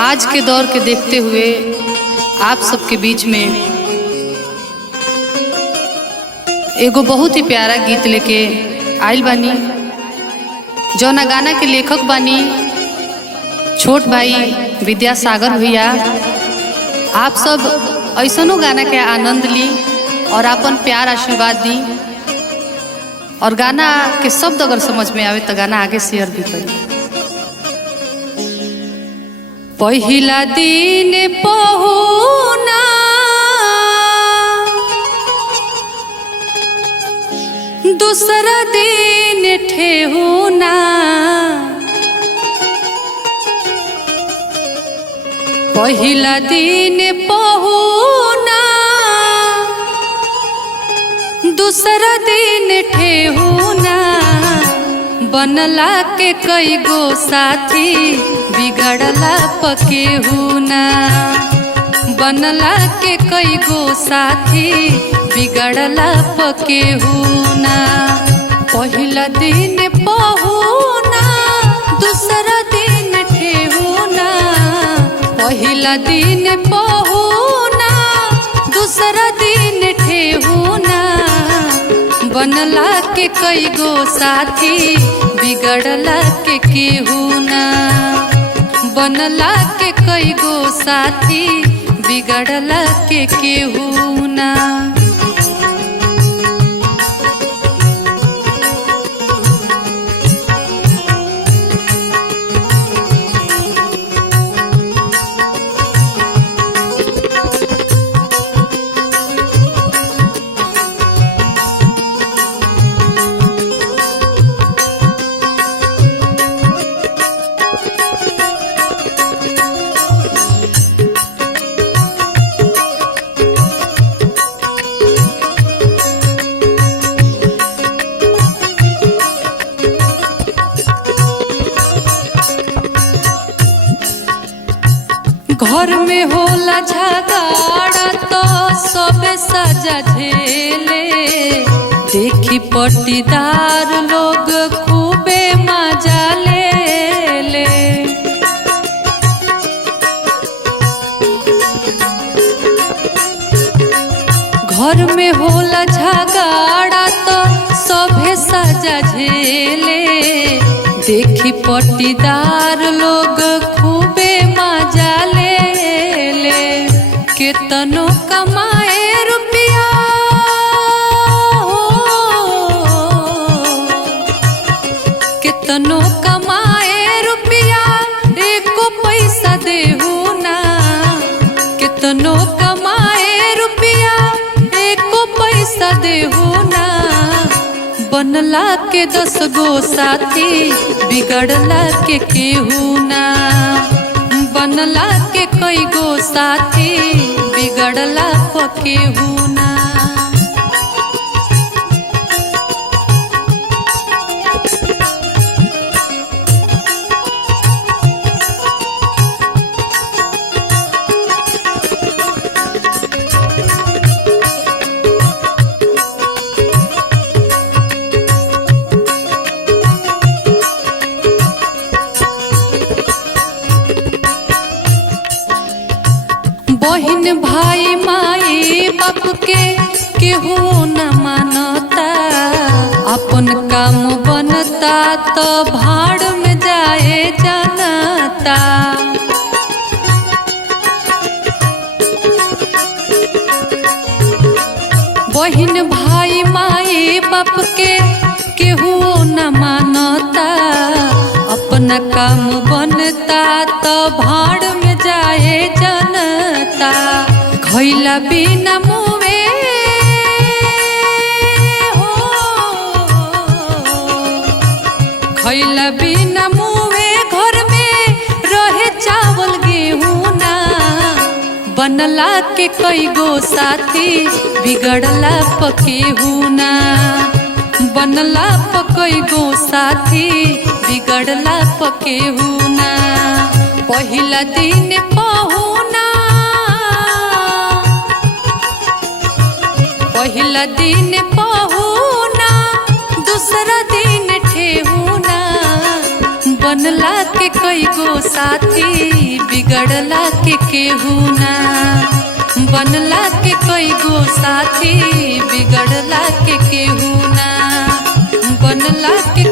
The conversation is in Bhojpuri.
आज के दौर के देखते हुए आप सबके बीच में एगो बहुत ही प्यारा गीत लेके आइल बानी। जौना गाना के लेखक बानी छोट भाई विद्यासागर भैया। आप सब ऐसनो गाना के आनंद ली और अपन प्यार आशीर्वाद दी, और गाना के शब्द अगर समझ में आवे तो गाना आगे शेयर भी करी। पहिला दिन पहुना दूसरा दिन ठेहुना, पहिला दिन पहुना दूसरा दिन ठेहुना, बनला के कई गो साथी बिगड़ला पकेहुना, बनला के कई गो साथी बिगड़ला पकेहुना। पहिला दिन पहुना दूसरा दिन ठेहुना, पहिला दिन पहुना दूसरा दिन ठेहुना, बनला के कई गो साथी बिगड़ला के केहुना, बनला के कई गो साथी बिगड़ला के केहुना। घर में होला झगड़ा तो सबे सजा झेले, देखी पट्टीदार लोग खूबे मजा ले ले। घर में होला झगड़ा तो सबे सजा झेले, देखी पट्टीदार लोग खूबे मजा ले। केतनो कमाए रुपया केतनो कमाए रुपया एको पैसा देहू ना, केतनो कमाए रुपया एको पैसा देहू ना, बनला के 10 गो साथी बिगड़ला के केहू ना, बनला के कई गो साथी बिगड़ला पकेहुना। बहिन भाई माई बाप के केहू न मानता, अपन काम बनता तो भाड़ में जाए जनता। बहिन भाई माई बाप के केहू न मानता, अपना काम बनता तो भाड़ में जाए जनता। खैला बिना मुँहे हो, खैला बिना मुँहे घर में रहे चावल गेहूँ ना, बनला के कई गो साथी बिगड़ला पकेहुना, बनला कई गो साथी बिगड़ला पकेहुना। पहिला दिन पहुना पहिला दिन पहुना दूसरा दिन ठेहुना, बनला के कई गो साथी बिगड़ला के केहू ना। बनला के कई गो साथी बिगड़ला के केहू ना। बनला के